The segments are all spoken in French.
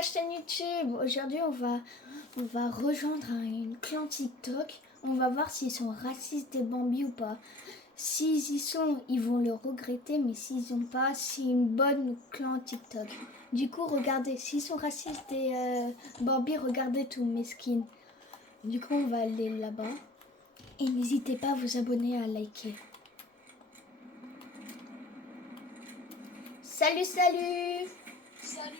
la chaîne YouTube. Aujourd'hui, on va rejoindre un clan TikTok. On va voir s'ils sont racistes des Bambis ou pas. S'ils y sont, ils vont le regretter, mais s'ils n'ont pas, c'est une bonne clan TikTok. Du coup, regardez, s'ils sont racistes des Bambis, regardez tous mes skins. Du coup, on va aller là-bas. Et n'hésitez pas à vous abonner, à liker. Salut, salut! Salut.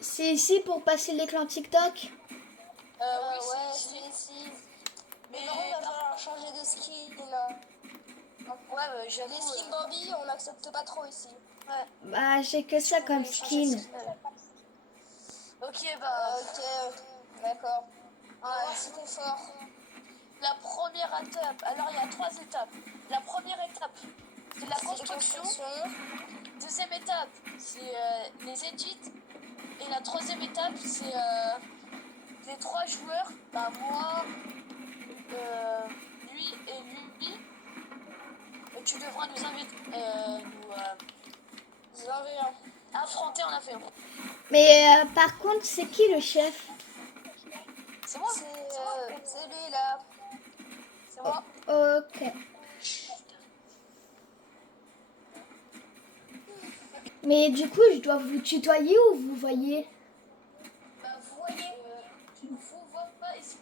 C'est ici pour passer les clans TikTok? Oui, Ouais, c'est c'est ici. Mais Mais on va falloir changer de skin là. ouais, j'avoue. Les skins Bambi, on n'accepte pas trop ici. Ouais. Bah, j'ai que ça On comme voulait changer de skin. Ok, bah. Ok, d'accord. Ah, c'était fort. La première étape. Alors, il y a 3 étapes. La première étape, c'est la construction. Deuxième étape, c'est les edits. Et la troisième étape, c'est les 3 joueurs. Bah, moi, lui et lui. Et tu devras nous inviter. Affronter en affaire. Mais par contre, c'est qui le chef? C'est moi. C'est lui là. C'est moi. Ok. Mais du coup, je dois vous tutoyer ou vous voyez? Bah, vous voyez, vous voyez ici.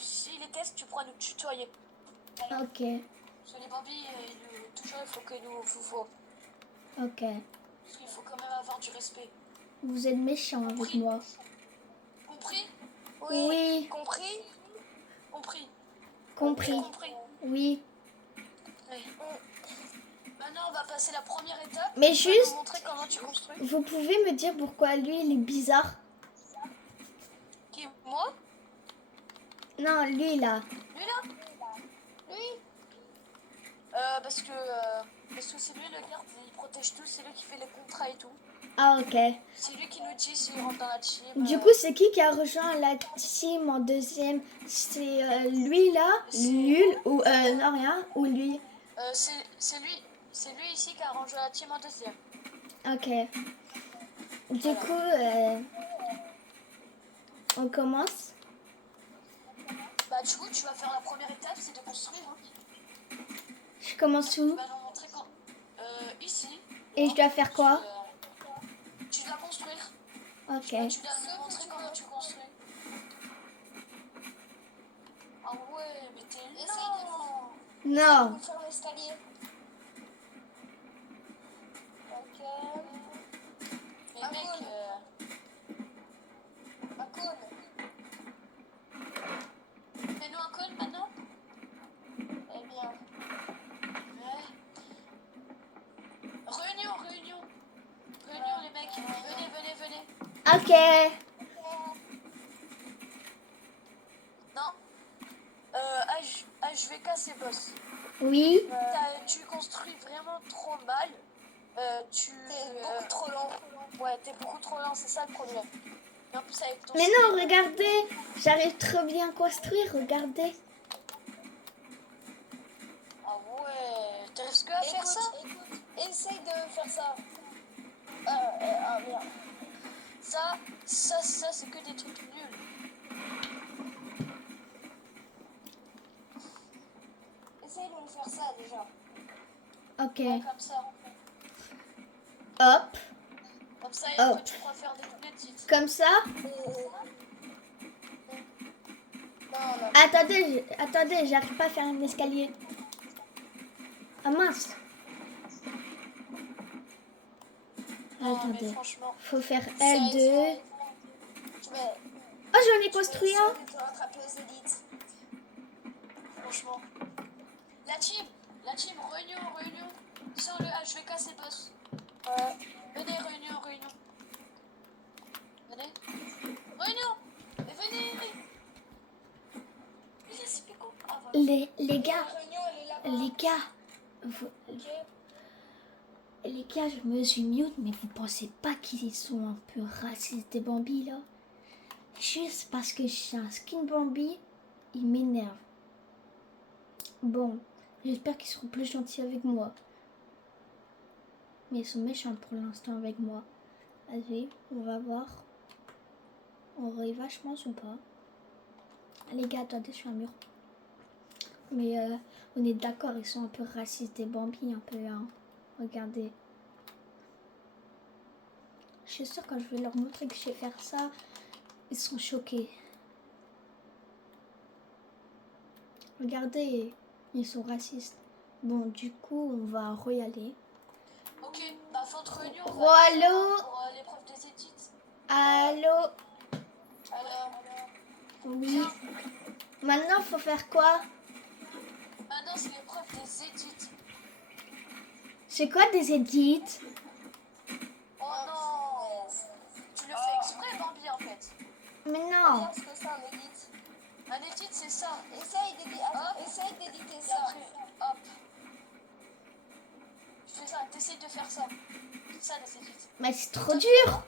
Si les tests, tu pourras nous tutoyer. Ok, Parce que les Bambis, toujours, il faut que nous vous voient. ok. Parce qu'il faut quand même avoir du respect. Vous êtes méchant avec moi. Compris? Oui. Compris? Compris. Compris. Compris. Oui. Oui. Maintenant, on va passer la première étape. Mais Je vais juste, vous montrer comment tu construis. vous pouvez me dire pourquoi lui, il est bizarre? Qui? Moi? Non, lui, là. Lui, là? Lui? Parce que c'est lui le garde, il protège tout, c'est lui qui fait les contrats et tout. Ah, ok. C'est lui qui nous dit s'il rentre dans la team. Du coup, c'est qui a rejoint la team en deuxième? C'est lui, là? Nul? Ou non, rien? Ou lui? C'est lui ici qui a rejoint la team en deuxième. Ok. Du coup, on commence? Bah du coup, tu vas faire la première étape, c'est de construire. Hein. Je commence Tu où? vas nous montrer quand. Ici. Et je dois faire quoi? Tu dois construire. Ok. Tu dois nous montrer comment tu construis. Ah ouais, mais t'es lent. Non. Essaye de faire l'escalier. Ok. Mais Un mec, cône. Un cône. fais-nous un call maintenant. Eh bien. Ouais. Réunion les mecs. Venez. Ok. Non. HVK c'est boss. Oui. Tu construis vraiment trop mal. T'es beaucoup trop lent. Ouais, t'es beaucoup trop lent, c'est ça le problème. Et en plus avec ton Mais skin, non, regardez. J'arrive trop bien à construire, regardez. Ah ouais, t'arrives que à faire ça. Écoute, essaye de faire ça. Ah merde. Ça c'est que des trucs nuls. Essaye de me faire ça déjà. Ok. Ouais, comme ça. Hop. Comme ça, et Hop. après tu pourras faire des doublets titres. Comme ça. Non. Attendez, j'arrive pas à faire un escalier. Ah mince. Non, Attendez. mais franchement. Faut faire Sérieusement, L2. Tu vas Oh, j'en ai construit un. essayer de te rattraper aux élites. Franchement. La team, réunion. Sur le HVK, c'est boss. Venez, réunion. Venez. Réunion. Mais venez. Mais c'est Pico. Ah, voilà. Les gars, La réunion, elle est là-bas. les gars, je me suis mute, mais vous pensez pas qu'ils sont un peu racistes des Bambis là? Juste parce que j'ai un skin Bambi, ils m'énervent. Bon, j'espère qu'ils seront plus gentils avec moi. Mais ils sont méchants pour l'instant avec moi. Vas-y, on va voir. On rit vachement ou pas. Les gars, attendez sur un mur. Mais on est d'accord, ils sont un peu racistes des Bambi, un peu. Hein. Regardez. Je suis sûre quand je vais leur montrer que je sais faire ça, ils seront choqués. Regardez, ils sont racistes. Bon, du coup, on va y aller. Ok, bah fin de réunion, on Oh, va aller allô pour l'épreuve des édits. Allô? Alors, Oui. Maintenant, faut faire quoi? maintenant c'est l'épreuve des édits. C'est quoi des edits? Oh non! Tu le fais exprès, Bambi, en fait. Mais non. Regarde ce que c'est un edit. Un édit, c'est ça. Essaye d'éditer Et ça. après, hop. Tu fais ça, t'essayes de faire ça. C'est ça, des édits. Mais c'est trop dur.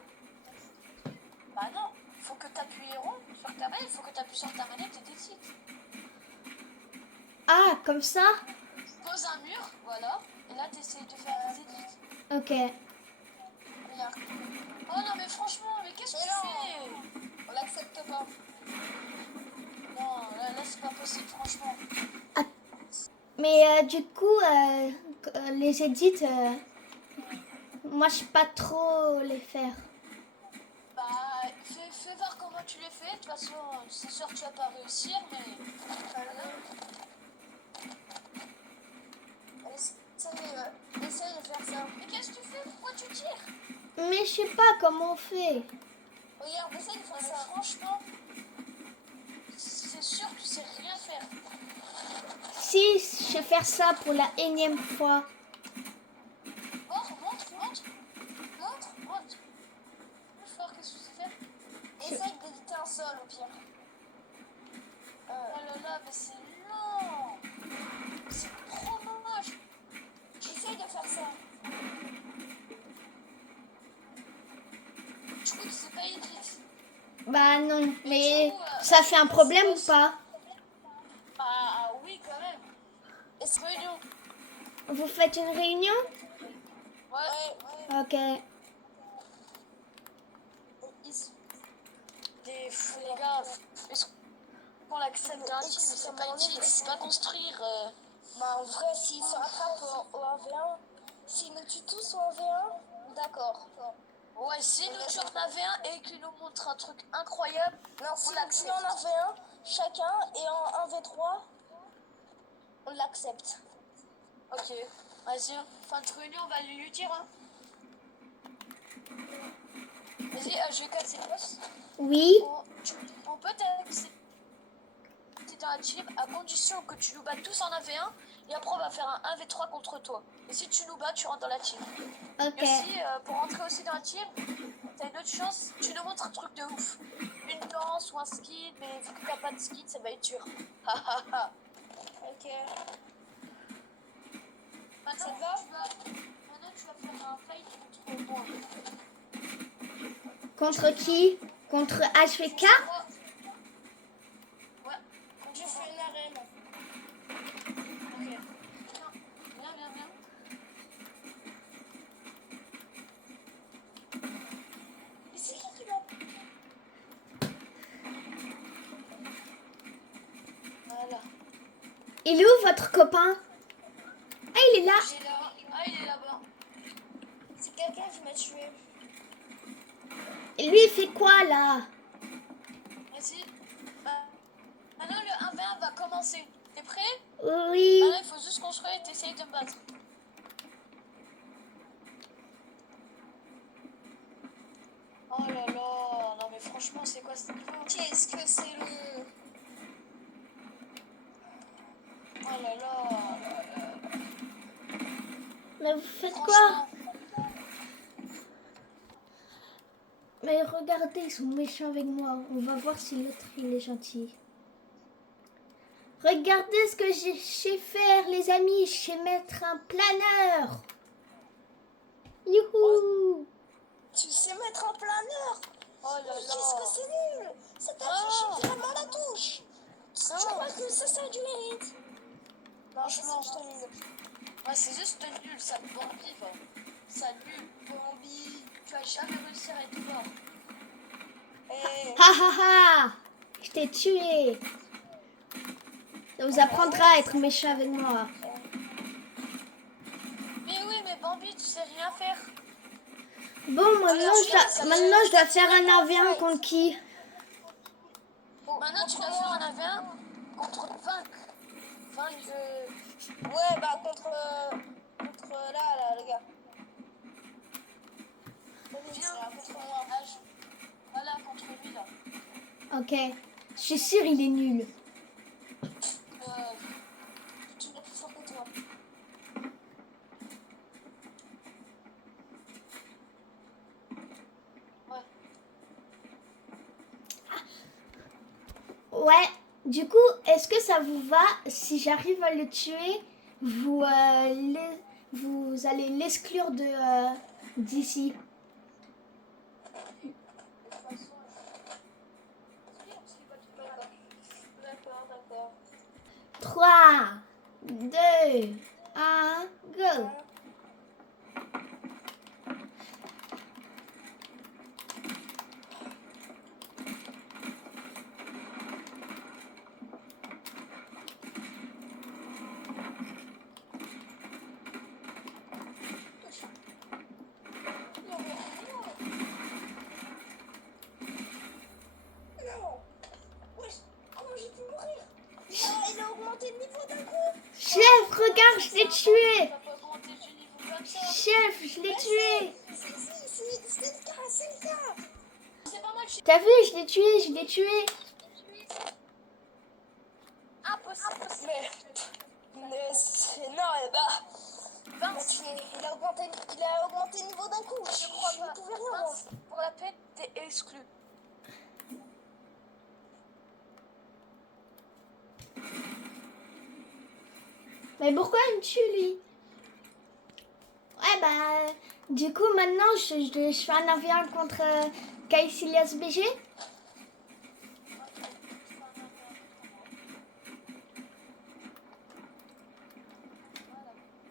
Bah non, faut que t'appuies rond sur ta manette, faut que t'appuies sur ta manette et décides. Ah, comme ça? Pose un mur, voilà. Et là, t'essayes de faire des édits. Ok. Regarde. Oh non, mais franchement, mais qu'est-ce que tu fais? On l'accepte pas. Non, là c'est pas possible, franchement. Mais du coup, les edits, moi, je sais pas trop les faire. Bah, fais voir comment tu les fais. De toute façon, c'est sûr que tu vas pas réussir, mais... Essaye de faire ça. Mais qu'est-ce que tu fais? Pourquoi tu tires? Mais je sais pas comment on fait. Regarde, essaye de faire Mais ça. franchement, c'est sûr que tu sais rien faire. Si je sais faire ça pour la énième fois. Montre. Plus fort, qu'est-ce que tu sais faire? Essaye d'éditer un sol au pire. Oh là là, mais c'est lent. C'est trop moche. Essaye de faire ça. Du coup, tu sais pas édite. Bah non, mais du coup, ça fait un problème ou pas? Ah oui, quand même. Et c'est réunion. Vous faites une réunion? Ouais. Ok. Les gars, est-ce qu'on l'accepte d'un team? Mais c'est pas une team, c'est pas construire. Bah en vrai, s'ils se rattrapent au 1v1, s'ils nous tuent tous au 1v1, d'accord. Ouais, si nous tuons en avait un et qu'il nous montre un truc incroyable, Non, si on nous tuent en l'accepte. 1v1, chacun, et en 1v3, on l'accepte. Ok, vas-y, fin de réunion, on va lui dire. Hein. Vas-y, je vais casser le boss. Oui. On peut t'accepter dans la team à condition que tu nous bats tous en 1v1 et après on va faire un 1v3 contre toi. Et si tu nous bats, tu rentres dans la team. Ok. Et aussi, pour rentrer aussi dans la team, t'as une autre chance, tu nous montres un truc de ouf. Une danse ou un skin, mais vu que t'as pas de skin, ça va être dur. Ok. Maintenant, tu vas faire un fight contre moi. Contre qui? Contre HVK? Ouais. Je fais une arène. Ok. Viens. Mais c'est qui va... Voilà. Il est où votre copain? Ah, il est là. Il est là-bas. C'est quelqu'un qui m'a tué. Et lui, il fait quoi là? Vas-y. Maintenant, le 1v1 va commencer. T'es prêt? Oui. Maintenant, il faut juste construire et t'essayes de me battre. Oh là là. Non, mais franchement, c'est quoi ce niveau? Qu'est-ce que c'est long. Oh là là. Mais vous faites quoi? Franchement. Mais regardez, ils sont méchants avec moi. On va voir si l'autre il est gentil. Regardez ce que je sais faire, les amis. Je sais mettre un planeur. Youhou! Tu sais mettre en planeur. Oh là là. Qu'est-ce que c'est nul. Ça t'affiche vraiment la touche. Je crois que ça a du mérite. Franchement, c'est nul. Ouais, c'est juste nul, ça Bambi, va. Ça nul. Bambi, tu vas jamais réussir à être fort. Et... Ha ha ha! Je t'ai tué! Ça vous apprendra à être méchant avec moi. Mais oui, mais Bambi, tu sais rien faire. Bon, maintenant je dois faire un 1v1 contre qui? Maintenant, tu dois faire un 1v1 contre 20. Ouais, bah contre là, le gars. Viens contre moi. Voilà, contre lui là. Ok. Je suis sûre il est nul. Tu es plus fort que toi. Ouais. Du coup, est-ce que ça vous va si j'arrive à le tuer, vous allez l'exclure d'ici? D'accord. 3, 2, 1, go! Non. Wesh, comment j'ai pu mourir? Il a augmenté le niveau d'un coup. Chef, regarde, je l'ai tué! T'as pas augmenté du niveau comme ça. Chef, je l'ai tué! C'est le cas. C'est pas mal, je suis T'as vu, je l'ai tué! impossible. Non, bah... Il a augmenté le niveau d'un coup. Je crois pas. Je ne pouvais rien, moi. Pour la peine, t'es exclu. Mais pourquoi il me tue, lui? Ouais, bah... Du coup, maintenant, je fais un 1v1 contre Caecilias BG.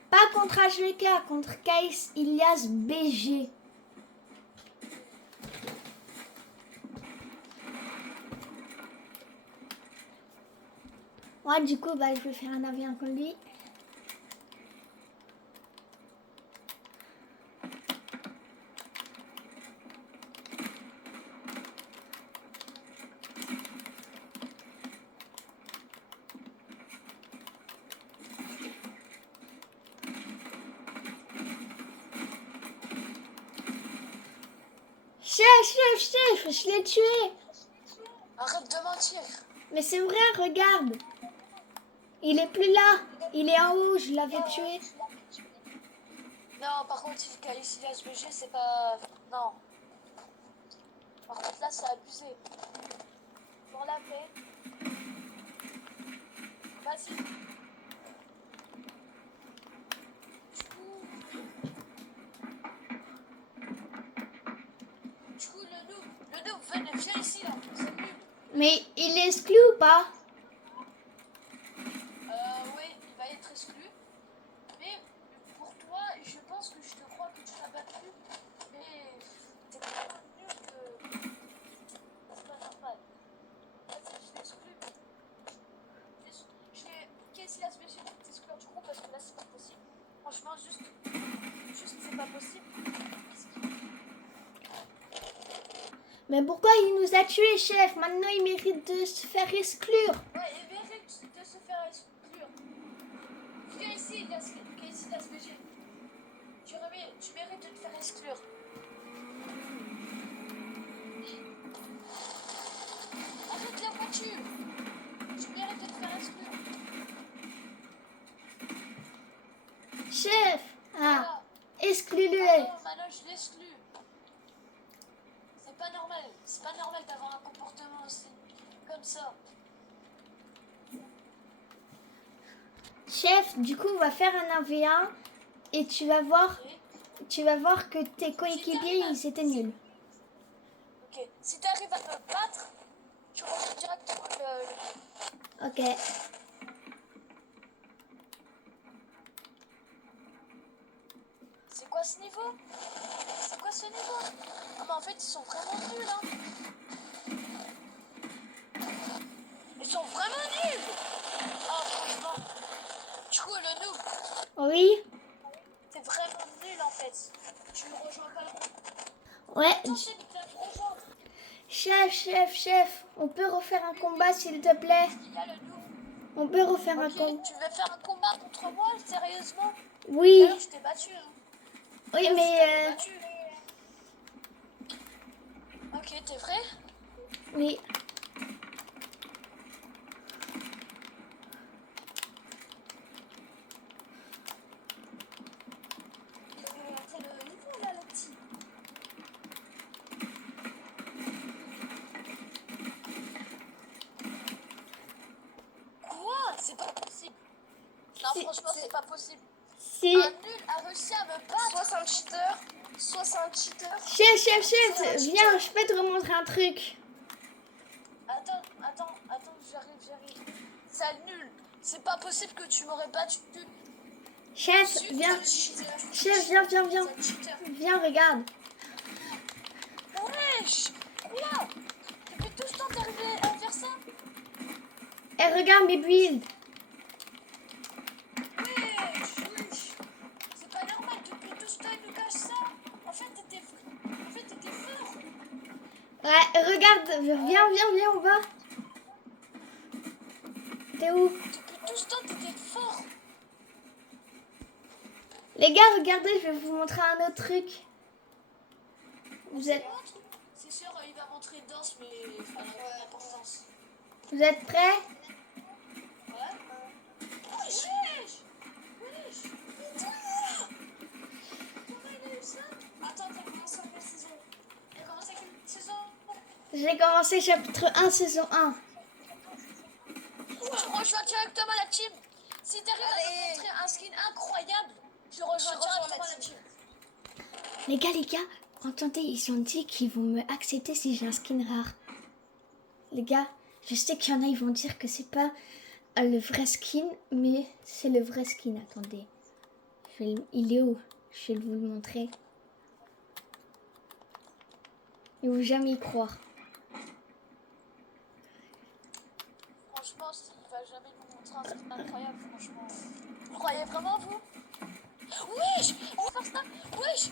Pas contre HVK, contre Caecilias BG. Ouais, du coup, bah, je vais faire un 1v1 contre lui. Chef, je l'ai tué. Arrête de mentir. Mais c'est vrai, regarde. Il est plus là. Il est en haut, je l'avais tué. Non, par contre, ici, la SBG, c'est pas... Non. Par contre, là, c'est abusé. Pour la paix. Vas-y. Du coup, le noob, viens ici, là. C'est nul. Mais il est exclu ou pas? Oui, il va être exclu. Mais pour toi, je pense que je te crois que tu t'as battu. Mais t'es tellement nul que c'est pas normal. Vas-y, je t'exclus. Qu'est-ce qu'il a spécial pour t'exclure du coup parce que là c'est pas possible. Franchement, juste c'est pas possible. Mais pourquoi il nous a tués, chef? Maintenant, il mérite de se faire exclure. Ouais, il mérite de se faire exclure. Viens ici, la SPG. Tu mérites de te faire exclure. Arrête la voiture. Tu mérites de te faire exclure. Chef, Voilà. exclue-le. Maintenant je l'exclus. C'est pas normal d'avoir un comportement aussi comme ça. Chef, du coup, on va faire un 1v1 et tu vas voir que tes coéquipiers, ils étaient nuls. Ok, si tu arrives à me battre, tu rejoins directement le... Ok. C'est quoi quoi ce niveau? C'est quoi ce niveau? Ah mais en fait ils sont vraiment nuls hein. Ils sont vraiment nuls. Ah franchement. Du coup le noob, Oui. t'es vraiment nul en fait. Tu me rejoins pas. Ouais. Attention, ils peuvent rejoindre. Chef, on peut refaire un combat s'il te plaît? Il y a le noob. On peut refaire un Ok, combat? tu veux faire un combat contre moi, sérieusement? Oui. D'ailleurs, je t'ai battu. Hein. Oui, D'ailleurs, je mais... t'avais battu. Ok, t'es prêt? Oui. T'as le niveau là, le petit. Quoi? C'est pas possible. Non, Si. franchement, c'est pas possible. Si. Un nul a réussi à me battre. 60 cheaters. 60 cheaters. Chef, viens, je peux te remontrer un truc. Attends, j'arrive. C'est nul. C'est pas possible que tu m'aurais battu. Chef, viens. Chef, viens. C'est un cheater. Viens, regarde. Wesh! Quoi? Depuis tout ce temps, t'es arrivé à faire ça? Et regarde mes builds. Wesh! C'est pas normal, depuis tout ce temps, il nous cache ça. En fait, t'étais fort. Ouais, regarde, viens en bas. T'es où? Depuis tout ce temps, t'étais fort. Les gars, regardez, je vais vous montrer un autre truc. Vous êtes C'est sûr, il va montrer danse, mais ça n'a pas d'importance. Vous êtes prêts? Ouais? Wesh! Comment il a eu ça? Attends, t'as commencé à quelle saison? T'as commencé à quelle saison? J'ai commencé chapitre 1, saison 1. Je rejoins directement la team. Si t'arrives à me montrer un skin incroyable, je rejoins directement la team. Les gars, entendez, ils ont dit qu'ils vont me accepter si j'ai un skin rare. Les gars, je sais qu'il y en a, ils vont dire que c'est pas le vrai skin, mais c'est le vrai skin. Attendez. Il est où? Je vais vous le montrer. Ils vont jamais y croire. Franchement, il va jamais nous montrer un skin incroyable, franchement. Vous croyez vraiment, vous? Wesh! Wesh!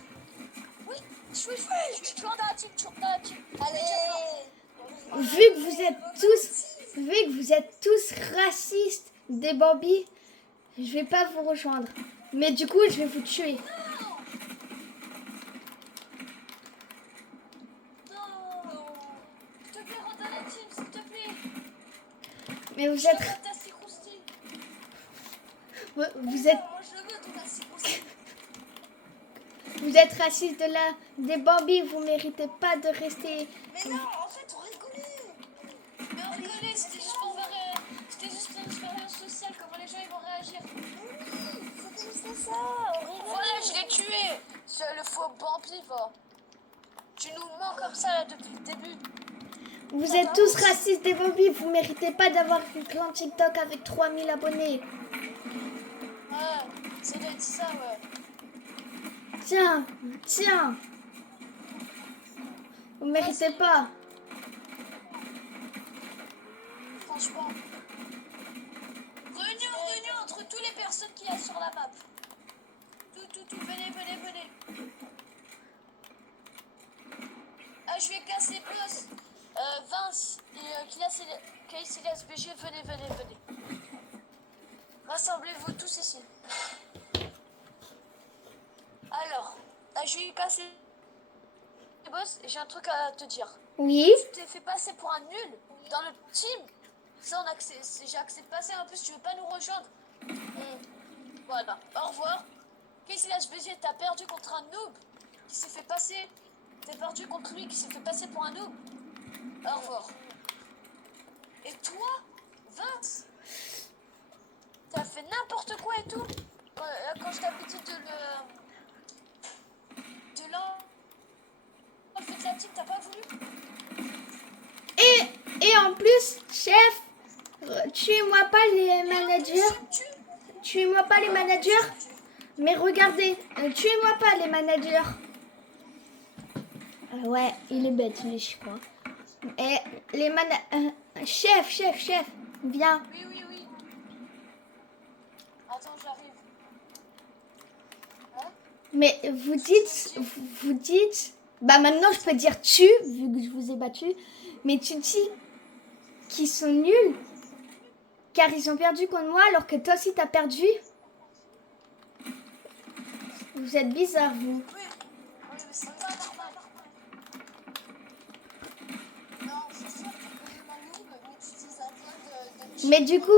Je suis dans la team, Allez. Vu que vous êtes tous racistes des Bambi, je vais pas vous rejoindre. Mais du coup, je vais vous tuer. Non! S'il te plaît, rentre dans la team, s'il te plaît. Mais vous Je êtes veux ta Sirousti. vous êtes Moi, je le veux, ton assis. vous êtes racistes des Bambi, vous méritez pas de rester. Mais non, en fait, on rigolait. Mais on rigolait, c'était juste pour voir. C'était juste une expérience sociale, comment les gens ils vont réagir. C'était juste ça, on rigolait. Voilà, je l'ai tué. C'est le faux Bambi, va. Tu nous mens comme ça là depuis le début. Vous êtes tous racistes des Bambi, vous méritez pas d'avoir un clan TikTok avec 3000 abonnés. Ouais, ça doit être ça, ouais. Tiens. Vous méritez pas. Franchement. Réunion entre toutes les personnes qu'il y a sur la map. Tout, venez. Ah, je vais casser Boss, Vince et Kaysilas BG, venez. Rassemblez-vous tous ici. Alors, je vais casser Boss et j'ai un truc à te dire. Oui. Tu t'es fait passer pour un nul dans le team. Ça, j'ai accepté passer. En plus, tu veux pas nous rejoindre. Voilà. Au revoir. Kaysilas BG, t'as perdu contre un noob qui s'est fait passer. T'es perdu contre lui qui s'est fait passer pour un noob. Au revoir. Et toi, Vince, t'as fait n'importe quoi et tout. Quand je t'avais dit de l'enlever de la team, t'as pas voulu. Et en plus, chef, tuez-moi pas les managers. Tuez-moi pas les managers. Mais regardez, tuez-moi pas les managers. Ouais, il est bête, lui, je crois. Et les chef, viens. Oui. Attends, j'arrive. Hein? Mais vous dites... Bah maintenant, je peux dire tu, vu que je vous ai battu. Mais tu dis qu'ils sont nuls. Car ils ont perdu contre moi, alors que toi aussi, t'as perdu. Vous êtes bizarre, vous. Oui, mais c'est pas normal. Non, c'est sûr que tu es maloum, mais tu dis ça vient de Mais du coup,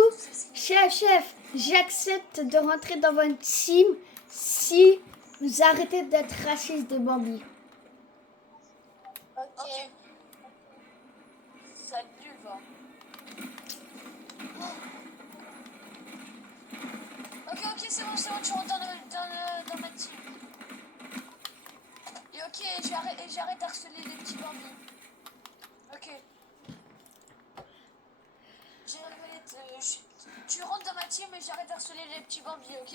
chef, j'accepte de rentrer dans votre team si vous arrêtez d'être raciste de Bambi. Ok. Salut, va. Ok, c'est bon, tu rentres dans ma team. Et ok, j'arrête d'harceler les petits bambis. Ok. Tu rentres dans ma team et j'arrête d'harceler les petits bambis, ok?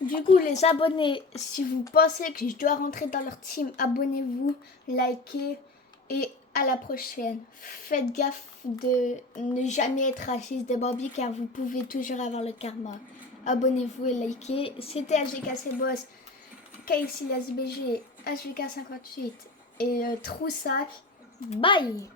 Du coup, les abonnés, si vous pensez que je dois rentrer dans leur team, abonnez-vous, likez et à la prochaine. Faites gaffe de ne jamais être raciste de Bambi car vous pouvez toujours avoir le karma. Abonnez-vous et likez. C'était HGK Boss, KXILSBG, HVK58 et Troussac. Bye!